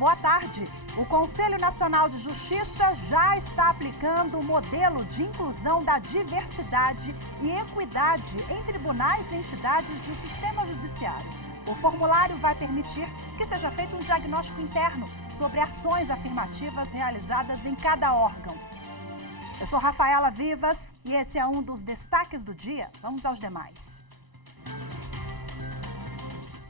boa tarde. O Conselho Nacional de Justiça já está aplicando o modelo de inclusão da diversidade e equidade em tribunais e entidades do sistema judiciário. O formulário vai permitir que seja feito um diagnóstico interno sobre ações afirmativas realizadas em cada órgão. Eu sou Rafaela Vivas e esse é um dos destaques do dia. Vamos aos demais.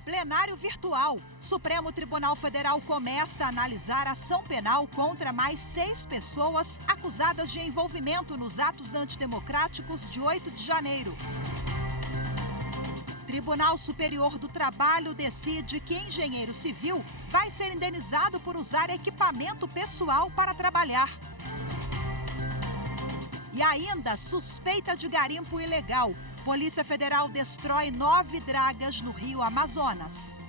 Plenário virtual. Supremo Tribunal Federal começa a analisar ação penal contra mais 6 pessoas acusadas de envolvimento nos atos antidemocráticos de 8 de janeiro. Tribunal Superior do Trabalho decide que engenheiro civil vai ser indenizado por usar equipamento pessoal para trabalhar. E ainda, suspeita de garimpo ilegal. Polícia Federal destrói 9 dragas no Rio Amazonas.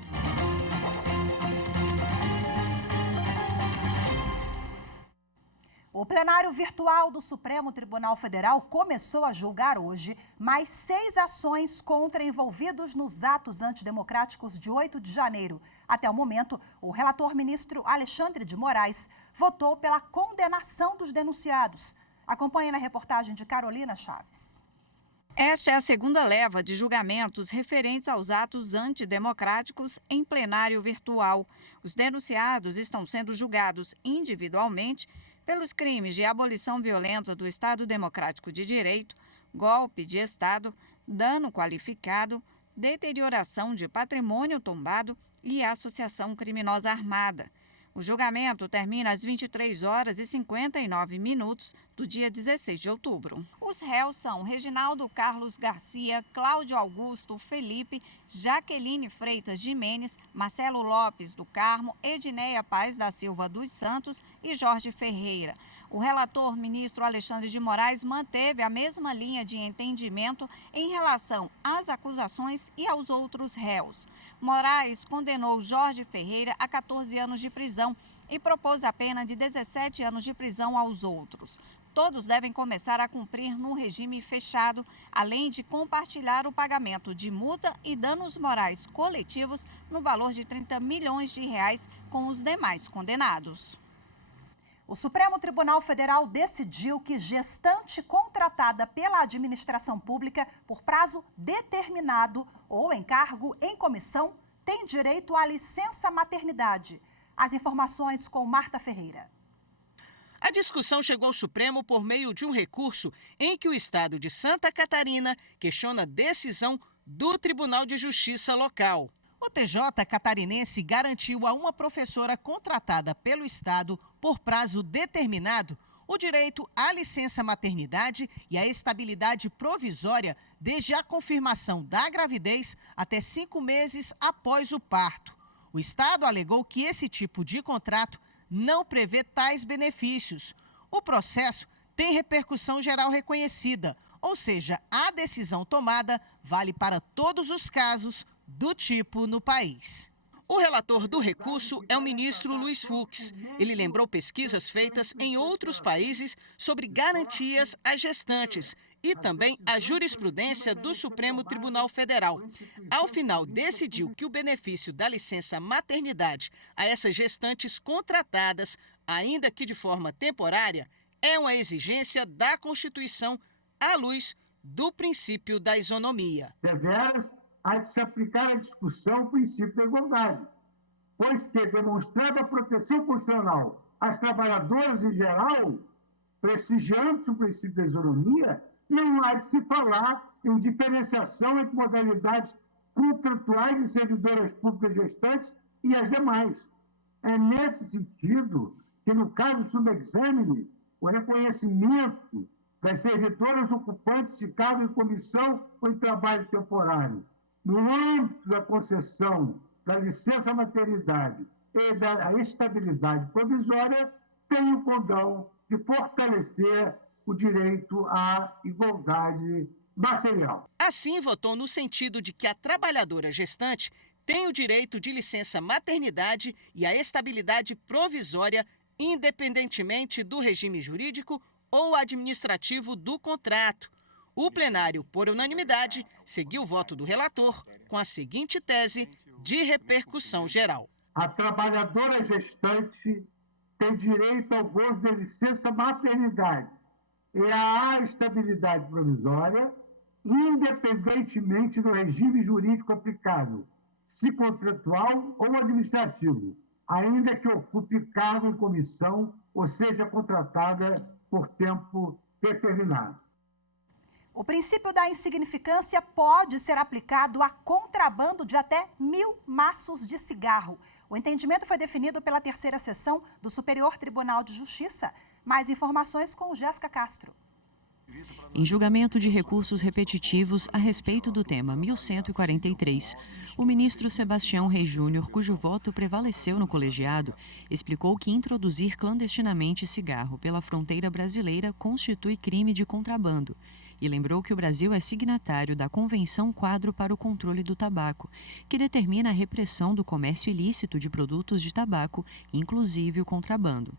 O plenário virtual do Supremo Tribunal Federal começou a julgar hoje mais 6 ações contra envolvidos nos atos antidemocráticos de 8 de janeiro. Até o momento, o relator ministro Alexandre de Moraes votou pela condenação dos denunciados. Acompanhe na reportagem de Carolina Chaves. Esta é a segunda leva de julgamentos referentes aos atos antidemocráticos em plenário virtual. Os denunciados estão sendo julgados individualmente pelos crimes de abolição violenta do Estado Democrático de Direito, golpe de Estado, dano qualificado, deterioração de patrimônio tombado e associação criminosa armada. O julgamento termina às 23h59 do dia 16 de outubro. Os réus são Reginaldo Carlos Garcia, Cláudio Augusto, Felipe, Jaqueline Freitas Jimenez, Marcelo Lopes do Carmo, Edneia Paz da Silva dos Santos e Jorge Ferreira. O relator, ministro Alexandre de Moraes, manteve a mesma linha de entendimento em relação às acusações e aos outros réus. Moraes condenou Jorge Ferreira a 14 anos de prisão e propôs a pena de 17 anos de prisão aos outros. Todos devem começar a cumprir no regime fechado, além de compartilhar o pagamento de multa e danos morais coletivos no valor de R$30 milhões com os demais condenados. O Supremo Tribunal Federal decidiu que gestante contratada pela administração pública por prazo determinado ou em cargo em comissão tem direito à licença maternidade. As informações com Marta Ferreira. A discussão chegou ao Supremo por meio de um recurso em que o estado de Santa Catarina questiona a decisão do Tribunal de Justiça local. O TJ catarinense garantiu a uma professora contratada pelo estado por prazo determinado o direito à licença maternidade e à estabilidade provisória desde a confirmação da gravidez até 5 meses após o parto. O estado alegou que esse tipo de contrato não prevê tais benefícios. O processo tem repercussão geral reconhecida, ou seja, a decisão tomada vale para todos os casos do tipo no país. O relator do recurso é o ministro Luiz Fux. Ele lembrou pesquisas feitas em outros países sobre garantias às gestantes e também a jurisprudência do Supremo Tribunal Federal. Ao final, decidiu que o benefício da licença maternidade a essas gestantes contratadas, ainda que de forma temporária, é uma exigência da Constituição à luz do princípio da isonomia. Deveras há de se aplicar à discussão o princípio da igualdade, pois que, demonstrada a proteção constitucional às trabalhadoras em geral, prestigiando o princípio da isonomia, não há de se falar em diferenciação entre modalidades contratuais de servidoras públicas gestantes e as demais. É nesse sentido que, no caso subexame, o reconhecimento das servidoras ocupantes de cargo em comissão ou em trabalho temporário, no âmbito da concessão da licença maternidade e da estabilidade provisória, tem o condão de fortalecer o direito à igualdade material. Assim, votou no sentido de que a trabalhadora gestante tem o direito de licença maternidade e a estabilidade provisória, independentemente do regime jurídico ou administrativo do contrato. O plenário, por unanimidade, seguiu o voto do relator com a seguinte tese de repercussão geral. A trabalhadora gestante tem direito ao gozo de licença maternidade e à estabilidade provisória, independentemente do regime jurídico aplicável, se contratual ou administrativo, ainda que ocupe cargo em comissão ou seja contratada por tempo determinado. O princípio da insignificância pode ser aplicado a contrabando de até 1.000 maços de cigarro. O entendimento foi definido pela terceira sessão do Superior Tribunal de Justiça. Mais informações com Jéssica Castro. Em julgamento de recursos repetitivos a respeito do tema 1143, o ministro Sebastião Reis Júnior, cujo voto prevaleceu no colegiado, explicou que introduzir clandestinamente cigarro pela fronteira brasileira constitui crime de contrabando e lembrou que o Brasil é signatário da Convenção Quadro para o Controle do Tabaco, que determina a repressão do comércio ilícito de produtos de tabaco, inclusive o contrabando.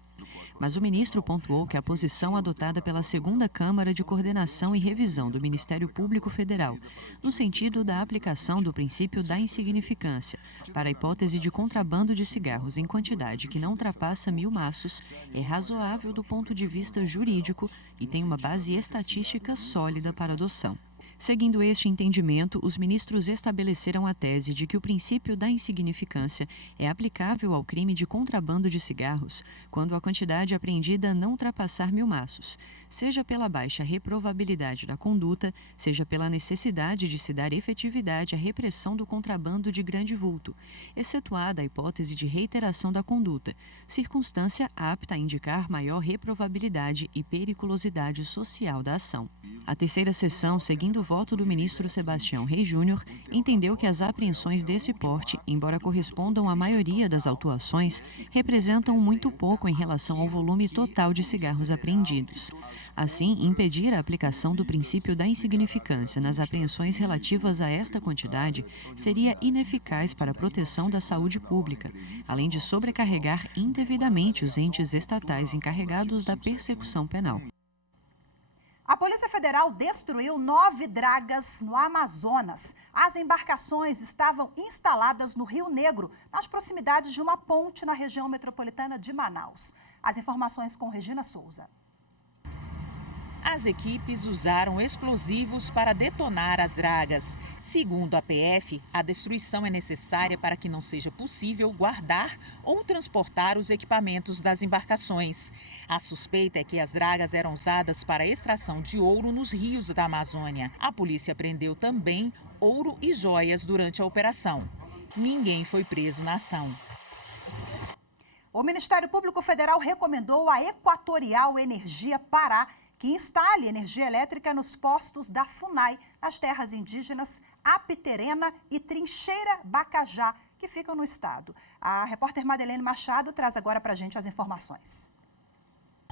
Mas o ministro pontuou que a posição adotada pela Segunda Câmara de Coordenação e Revisão do Ministério Público Federal, no sentido da aplicação do princípio da insignificância para a hipótese de contrabando de cigarros em quantidade que não ultrapassa 1.000 maços, é razoável do ponto de vista jurídico e tem uma base estatística sólida para adoção. Seguindo este entendimento, os ministros estabeleceram a tese de que o princípio da insignificância é aplicável ao crime de contrabando de cigarros quando a quantidade apreendida não ultrapassar 1.000 maços, seja pela baixa reprovabilidade da conduta, seja pela necessidade de se dar efetividade à repressão do contrabando de grande vulto, excetuada a hipótese de reiteração da conduta, circunstância apta a indicar maior reprovabilidade e periculosidade social da ação. A terceira sessão, seguindo o voto do ministro Sebastião Reis Júnior, entendeu que as apreensões desse porte, embora correspondam à maioria das autuações, representam muito pouco em relação ao volume total de cigarros apreendidos. Assim, impedir a aplicação do princípio da insignificância nas apreensões relativas a esta quantidade seria ineficaz para a proteção da saúde pública, além de sobrecarregar indevidamente os entes estatais encarregados da persecução penal. A Polícia Federal destruiu 9 dragas no Amazonas. As embarcações estavam instaladas no Rio Negro, nas proximidades de uma ponte na região metropolitana de Manaus. As informações com Regina Souza. As equipes usaram explosivos para detonar as dragas. Segundo a PF, a destruição é necessária para que não seja possível guardar ou transportar os equipamentos das embarcações. A suspeita é que as dragas eram usadas para a extração de ouro nos rios da Amazônia. A polícia prendeu também ouro e joias durante a operação. Ninguém foi preso na ação. O Ministério Público Federal recomendou à Equatorial Energia Pará que instale energia elétrica nos postos da FUNAI, nas terras indígenas Apiterena e Trincheira Bacajá, que ficam no estado. A repórter Madeleine Machado traz agora para a gente as informações.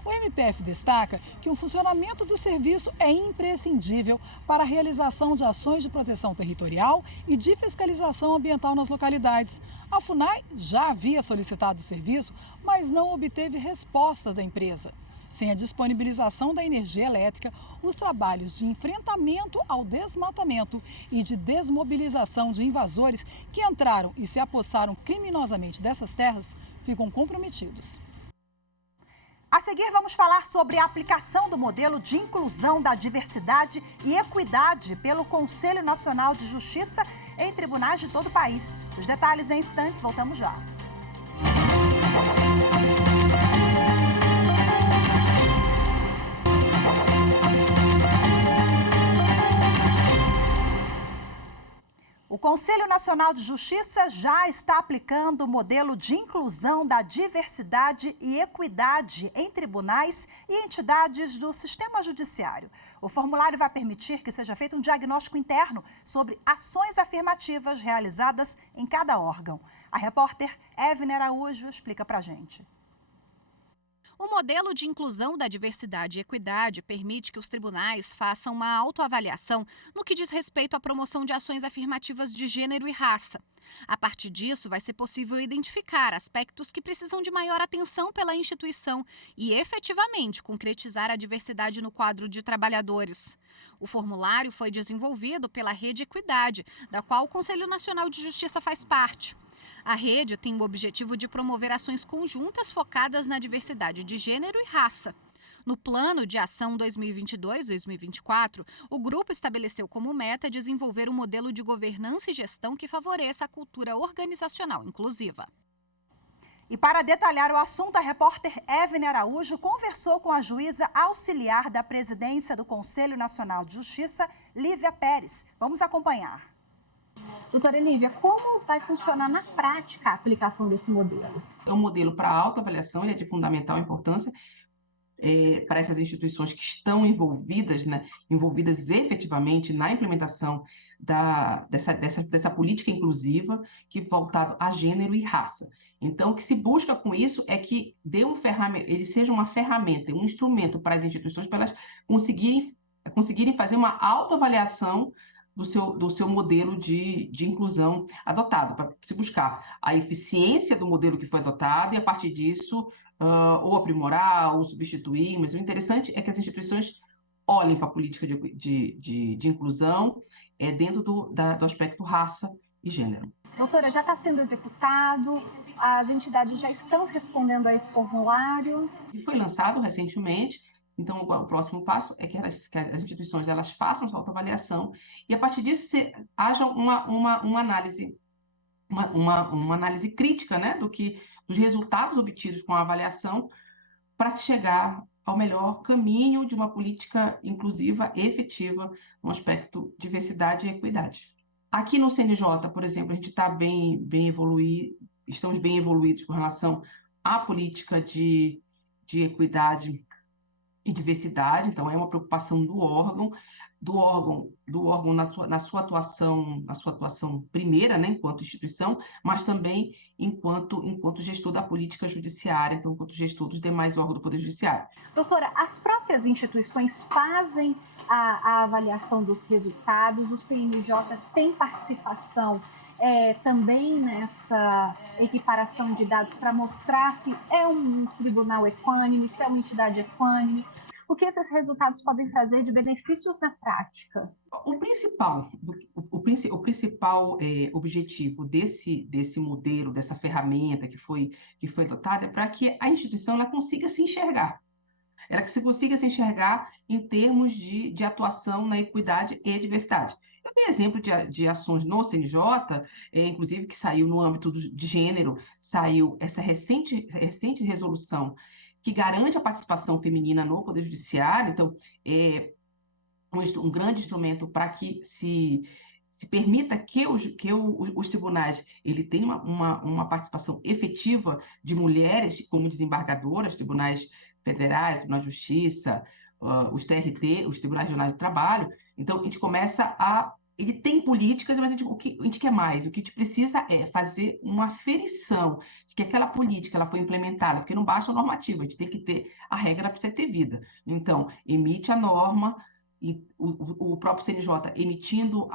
O MPF destaca que o funcionamento do serviço é imprescindível para a realização de ações de proteção territorial e de fiscalização ambiental nas localidades. A FUNAI já havia solicitado o serviço, mas não obteve respostas da empresa. Sem a disponibilização da energia elétrica, os trabalhos de enfrentamento ao desmatamento e de desmobilização de invasores que entraram e se apossaram criminosamente dessas terras ficam comprometidos. A seguir, vamos falar sobre a aplicação do modelo de inclusão da diversidade e equidade pelo Conselho Nacional de Justiça em tribunais de todo o país. Os detalhes em instantes, voltamos já. O Conselho Nacional de Justiça já está aplicando o modelo de inclusão da diversidade e equidade em tribunais e entidades do sistema judiciário. O formulário vai permitir que seja feito um diagnóstico interno sobre ações afirmativas realizadas em cada órgão. A repórter Evne Araújo explica para a gente. O modelo de inclusão da diversidade e equidade permite que os tribunais façam uma autoavaliação no que diz respeito à promoção de ações afirmativas de gênero e raça. A partir disso, vai ser possível identificar aspectos que precisam de maior atenção pela instituição e, efetivamente, concretizar a diversidade no quadro de trabalhadores. O formulário foi desenvolvido pela Rede Equidade, da qual o Conselho Nacional de Justiça faz parte. A rede tem o objetivo de promover ações conjuntas focadas na diversidade de gênero e raça. No Plano de Ação 2022-2024, o grupo estabeleceu como meta desenvolver um modelo de governança e gestão que favoreça a cultura organizacional inclusiva. E para detalhar o assunto, a repórter Evne Araújo conversou com a juíza auxiliar da presidência do Conselho Nacional de Justiça, Lívia Pérez. Vamos acompanhar. Doutora Lívia, como vai funcionar na prática a aplicação desse modelo? É um modelo para autoavaliação, ele é de fundamental importância para essas instituições que estão envolvidas efetivamente na implementação dessa política inclusiva que é voltada a gênero e raça. Então, o que se busca com isso é que ele seja uma ferramenta, um instrumento para as instituições, para elas conseguirem fazer uma autoavaliação do seu modelo de inclusão adotado, para se buscar a eficiência do modelo que foi adotado e, a partir disso, ou aprimorar, ou substituir. Mas o interessante é que as instituições olhem para a política de inclusão dentro do aspecto raça e gênero. Doutora, já está sendo executado? As entidades já estão respondendo a esse formulário? E foi lançado recentemente. Então, o próximo passo é que as instituições elas façam sua autoavaliação e, a partir disso, haja uma análise crítica, né, dos resultados obtidos com a avaliação para se chegar ao melhor caminho de uma política inclusiva efetiva no aspecto diversidade e equidade. Aqui no CNJ, por exemplo, a gente está estamos bem evoluídos com relação à política de equidade e diversidade, então é uma preocupação do órgão na sua atuação primeira, né, enquanto instituição, mas também enquanto gestor da política judiciária, então enquanto gestor dos demais órgãos do Poder Judiciário. Doutora, as próprias instituições fazem a avaliação dos resultados, o CNJ tem participação também nessa equiparação de dados para mostrar se é um tribunal equânime, se é uma entidade equânime. O que esses resultados podem trazer de benefícios na prática? O principal objetivo desse modelo, dessa ferramenta que foi adotada, é para que a instituição ela consiga se enxergar. Ela que se consiga se enxergar em termos de atuação na equidade e diversidade. Eu tenho exemplo de ações no CNJ, inclusive que saiu no âmbito de gênero, saiu essa recente resolução que garante a participação feminina no Poder Judiciário. Então, é um grande instrumento para que se permita que os tribunais tenham uma participação efetiva de mulheres como desembargadoras, tribunais federais, Tribunal de Justiça, os TRT, os Tribunais Regionais do Trabalho. Então, a gente começa ele tem políticas, mas o que a gente quer mais? O que a gente precisa é fazer uma aferição de que aquela política ela foi implementada, porque não basta a normativa, a gente tem que ter a regra para você ter vida. Então, emite a norma, e o próprio CNJ emitindo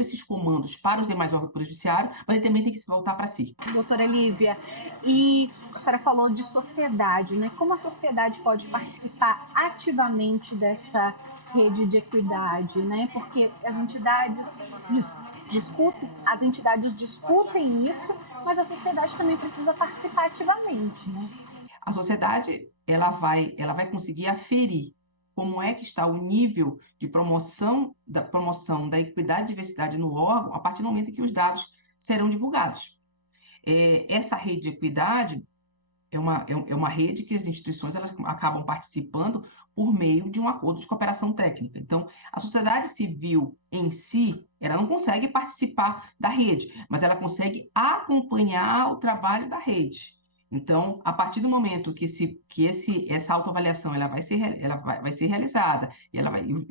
esses comandos para os demais órgãos do Poder Judiciário, mas ele também tem que se voltar para si. Doutora Lívia, e a senhora falou de sociedade, né? Como a sociedade pode participar ativamente dessa rede de equidade, né? Porque as entidades discutem isso, mas a sociedade também precisa participar ativamente, né? A sociedade ela vai conseguir aferir como é que está o nível de promoção da equidade e diversidade no órgão a partir do momento em que os dados serão divulgados. Essa rede de equidade é uma rede que as instituições elas acabam participando por meio de um acordo de cooperação técnica. Então, a sociedade civil em si, ela não consegue participar da rede, mas ela consegue acompanhar o trabalho da rede. Então, a partir do momento que essa autoavaliação ela vai ser realizada e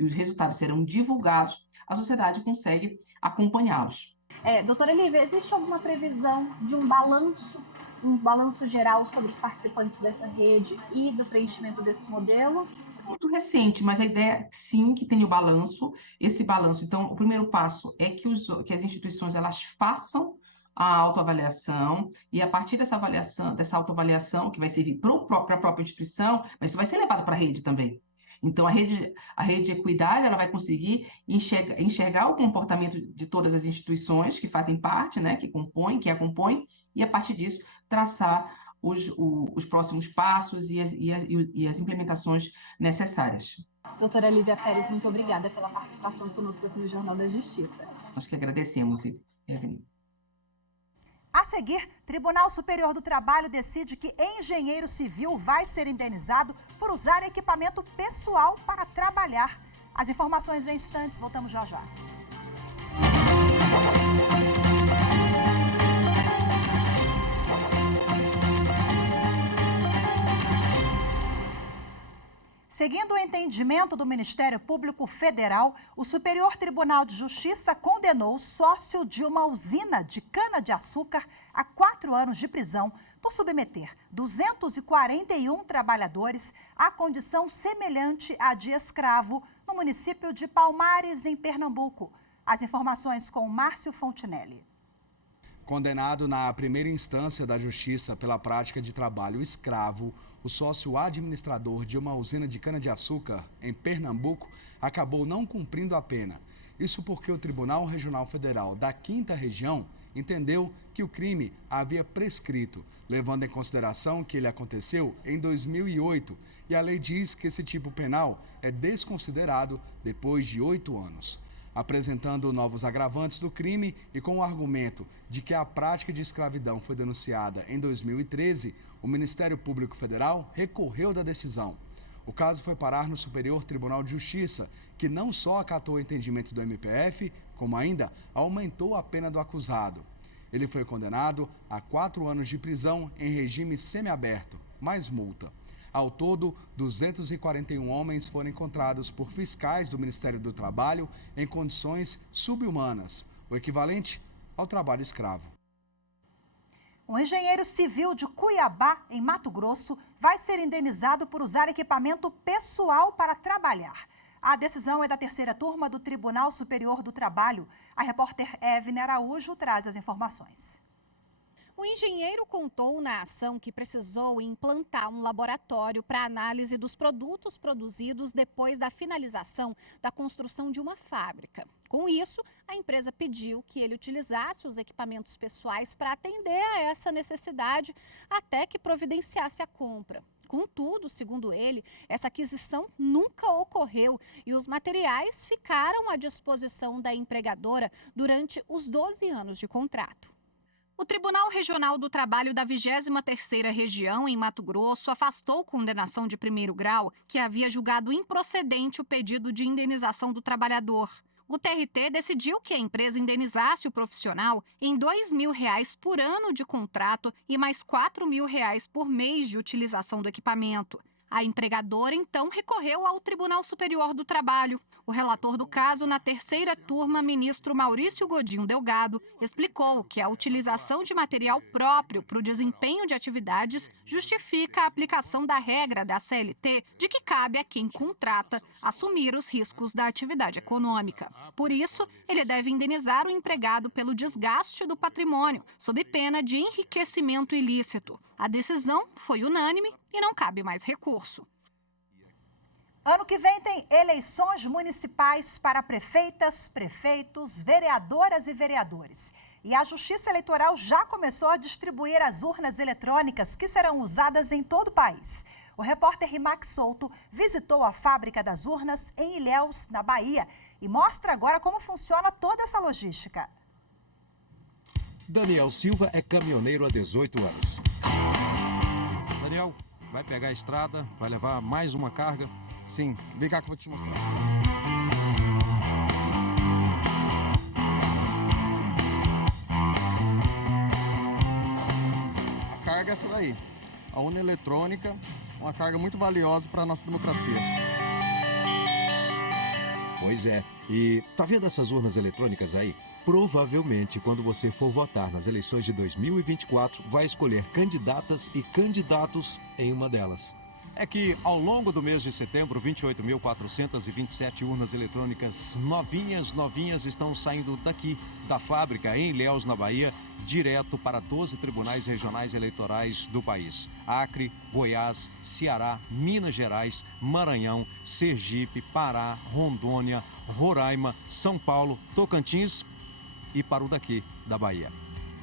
os resultados serão divulgados, a sociedade consegue acompanhá-los. Doutora Lívia, existe alguma previsão de um balanço geral sobre os participantes dessa rede e do preenchimento desse modelo? Muito recente, mas a ideia sim que tem o balanço. Esse balanço, então, o primeiro passo é que as instituições elas façam a autoavaliação, e a partir dessa autoavaliação, que vai servir para a própria instituição, mas isso vai ser levado para a rede também. Então, a rede de equidade ela vai conseguir enxergar o comportamento de todas as instituições que fazem parte, né, que a compõem, e, a partir disso, traçar os próximos passos e as implementações necessárias. Doutora Lívia Pérez, muito obrigada pela participação conosco aqui no Jornal da Justiça. Nós que agradecemos, Evelyn. A seguir, Tribunal Superior do Trabalho decide que engenheiro civil vai ser indenizado por usar equipamento pessoal para trabalhar. As informações em instantes, voltamos já já. Seguindo o entendimento do Ministério Público Federal, o Superior Tribunal de Justiça condenou o sócio de uma usina de cana-de-açúcar a 4 anos de prisão por submeter 241 trabalhadores à condição semelhante à de escravo no município de Palmares, em Pernambuco. As informações com Márcio Fontinelli. Condenado na primeira instância da Justiça pela prática de trabalho escravo, o sócio administrador de uma usina de cana-de-açúcar em Pernambuco acabou não cumprindo a pena. Isso porque o Tribunal Regional Federal da 5ª Região entendeu que o crime havia prescrito, levando em consideração que ele aconteceu em 2008, e a lei diz que esse tipo penal é desconsiderado depois de 8 anos. Apresentando novos agravantes do crime e com o argumento de que a prática de escravidão foi denunciada em 2013, o Ministério Público Federal recorreu da decisão. O caso foi parar no Superior Tribunal de Justiça, que não só acatou o entendimento do MPF, como ainda aumentou a pena do acusado. Ele foi condenado a 4 anos de prisão em regime semiaberto, mais multa. Ao todo, 241 homens foram encontrados por fiscais do Ministério do Trabalho em condições subhumanas, o equivalente ao trabalho escravo. Um engenheiro civil de Cuiabá, em Mato Grosso, vai ser indenizado por usar equipamento pessoal para trabalhar. A decisão é da 3ª turma do Tribunal Superior do Trabalho. A repórter Evelyn Araújo traz as informações. O engenheiro contou na ação que precisou implantar um laboratório para análise dos produtos produzidos depois da finalização da construção de uma fábrica. Com isso, a empresa pediu que ele utilizasse os equipamentos pessoais para atender a essa necessidade até que providenciasse a compra. Contudo, segundo ele, essa aquisição nunca ocorreu e os materiais ficaram à disposição da empregadora durante os 12 anos de contrato. O Tribunal Regional do Trabalho da 23ª Região, em Mato Grosso, afastou condenação de 1º grau, que havia julgado improcedente o pedido de indenização do trabalhador. O TRT decidiu que a empresa indenizasse o profissional em R$ 2.000 por ano de contrato e mais R$ 4.000 por mês de utilização do equipamento. A empregadora, então, recorreu ao Tribunal Superior do Trabalho. O relator do caso, na 3ª turma, ministro Maurício Godinho Delgado, explicou que a utilização de material próprio para o desempenho de atividades justifica a aplicação da regra da CLT de que cabe a quem contrata assumir os riscos da atividade econômica. Por isso, ele deve indenizar o empregado pelo desgaste do patrimônio, sob pena de enriquecimento ilícito. A decisão foi unânime e não cabe mais recurso. Ano que vem tem eleições municipais para prefeitas, prefeitos, vereadoras e vereadores. E a Justiça Eleitoral já começou a distribuir as urnas eletrônicas que serão usadas em todo o país. O repórter Rimac Souto visitou a fábrica das urnas em Ilhéus, na Bahia, e mostra agora como funciona toda essa logística. Daniel Silva é caminhoneiro há 18 anos. Daniel, vai pegar a estrada, vai levar mais uma carga? Sim, vem cá que eu vou te mostrar. A carga é essa daí, a urna eletrônica, uma carga muito valiosa para a nossa democracia. Pois é, e tá vendo essas urnas eletrônicas aí? Provavelmente, quando você for votar nas eleições de 2024, vai escolher candidatas e candidatos em uma delas. é que, ao longo do mês de setembro, 28.427 urnas eletrônicas novinhas estão saindo daqui, da fábrica em Ilhéus, na Bahia, direto para 12 tribunais regionais eleitorais do país. Acre, Goiás, Ceará, Minas Gerais, Maranhão, Sergipe, Pará, Rondônia, Roraima, São Paulo, Tocantins e para o daqui, da Bahia.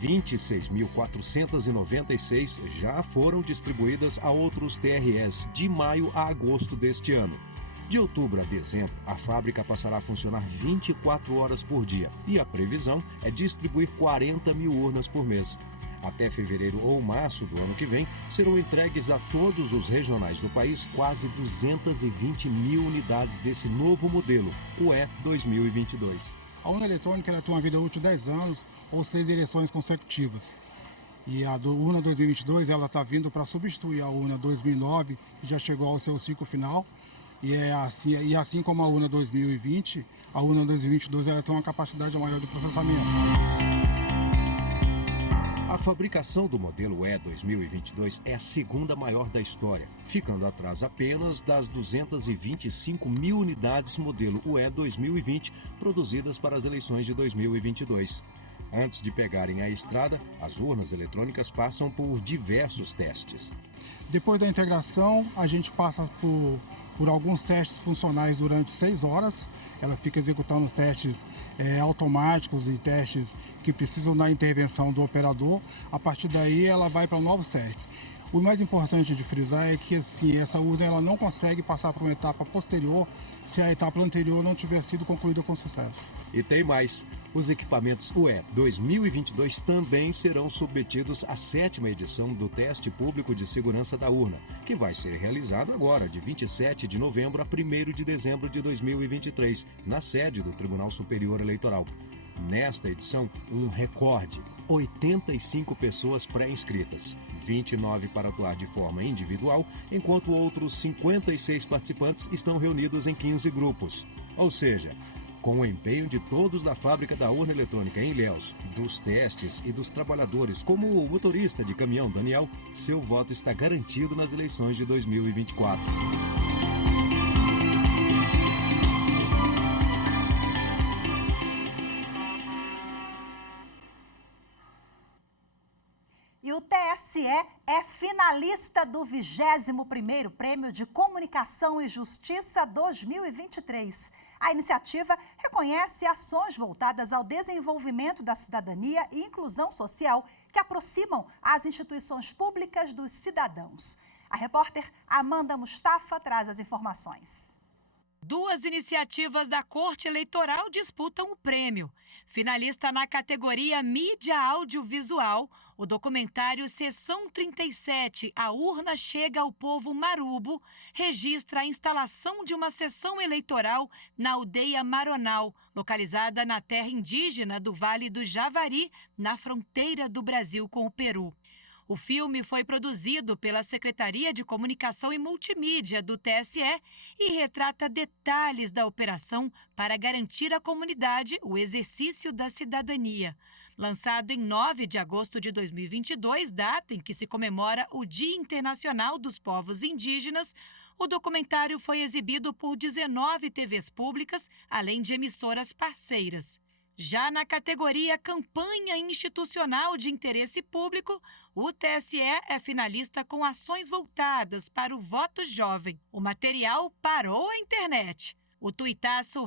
26.496 já foram distribuídas a outros TREs de maio a agosto deste ano. De outubro a dezembro, a fábrica passará a funcionar 24 horas por dia e a previsão é distribuir 40 mil urnas por mês. Até fevereiro ou março do ano que vem, serão entregues a todos os regionais do país quase 220 mil unidades desse novo modelo, o E2022. A urna eletrônica ela tem uma vida útil de 10 anos ou 6 eleições consecutivas. E a urna 2022 ela está vindo para substituir a urna 2009, que já chegou ao seu ciclo final. E assim como a urna 2020, a urna 2022 ela tem uma capacidade maior de processamento. A fabricação do modelo E2022 é a segunda maior da história, ficando atrás apenas das 225 mil unidades modelo UE2020 produzidas para as eleições de 2022. Antes de pegarem a estrada, as urnas eletrônicas passam por diversos testes. Depois da integração, a gente passa por alguns testes funcionais durante 6 horas. Ela fica executando os testes automáticos e testes que precisam da intervenção do operador. A partir daí, ela vai para novos testes. O mais importante de frisar é que assim, essa urna ela não consegue passar para uma etapa posterior se a etapa anterior não tiver sido concluída com sucesso. E tem mais. Os equipamentos UE 2022 também serão submetidos à 7ª edição do Teste Público de Segurança da Urna, que vai ser realizado agora, de 27 de novembro a 1º de dezembro de 2023, na sede do Tribunal Superior Eleitoral. Nesta edição, um recorde: 85 pessoas pré-inscritas, 29 para atuar de forma individual, enquanto outros 56 participantes estão reunidos em 15 grupos. Ou seja, com o empenho de todos da fábrica da urna eletrônica em Ilhéus, dos testes e dos trabalhadores, como o motorista de caminhão Daniel, seu voto está garantido nas eleições de 2024. E o TSE é finalista do 21º Prêmio de Comunicação e Justiça 2023. A iniciativa reconhece ações voltadas ao desenvolvimento da cidadania e inclusão social que aproximam as instituições públicas dos cidadãos. A repórter Amanda Mustafa traz as informações. 2 iniciativas da Corte Eleitoral disputam o prêmio. Finalista na categoria Mídia Audiovisual, o documentário Sessão 37, A Urna Chega ao Povo Marubo, registra a instalação de uma sessão eleitoral na aldeia Maronal, localizada na terra indígena do Vale do Javari, na fronteira do Brasil com o Peru. O filme foi produzido pela Secretaria de Comunicação e Multimídia do TSE e retrata detalhes da operação para garantir à comunidade o exercício da cidadania. Lançado em 9 de agosto de 2022, data em que se comemora o Dia Internacional dos Povos Indígenas, o documentário foi exibido por 19 TVs públicas, além de emissoras parceiras. Já na categoria Campanha Institucional de Interesse Público, o TSE é finalista com ações voltadas para o voto jovem. O material parou a internet. O tuitaço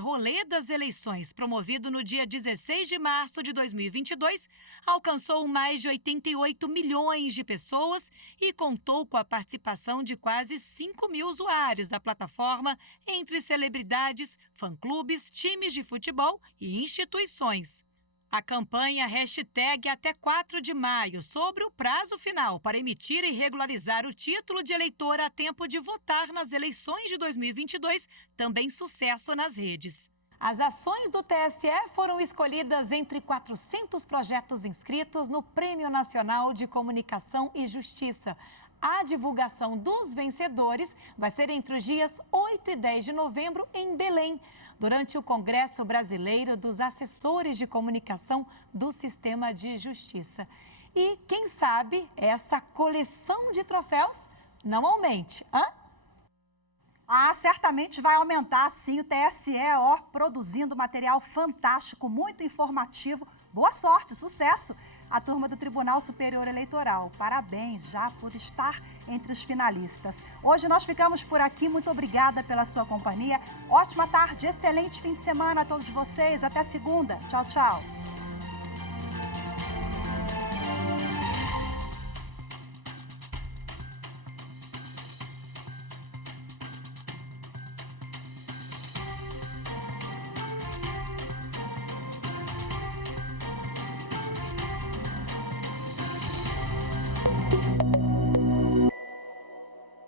#Rolê das Eleições, promovido no dia 16 de março de 2022, alcançou mais de 88 milhões de pessoas e contou com a participação de quase 5 mil usuários da plataforma, entre celebridades, fã-clubes, times de futebol e instituições. A campanha #até 4 de maio, sobre o prazo final para emitir e regularizar o título de eleitor a tempo de votar nas eleições de 2022, também sucesso nas redes. As ações do TSE foram escolhidas entre 400 projetos inscritos no Prêmio Nacional de Comunicação e Justiça. A divulgação dos vencedores vai ser entre os dias 8 e 10 de novembro em Belém, durante o Congresso Brasileiro dos Assessores de Comunicação do Sistema de Justiça. E, quem sabe, essa coleção de troféus não aumente, hã? Ah, certamente vai aumentar, sim, o TSE, ó, produzindo material fantástico, muito informativo. Boa sorte, sucesso à turma do Tribunal Superior Eleitoral. Parabéns já por estar entre os finalistas. Hoje nós ficamos por aqui, muito obrigada pela sua companhia. Ótima tarde, excelente fim de semana a todos vocês. Até segunda. Tchau, tchau.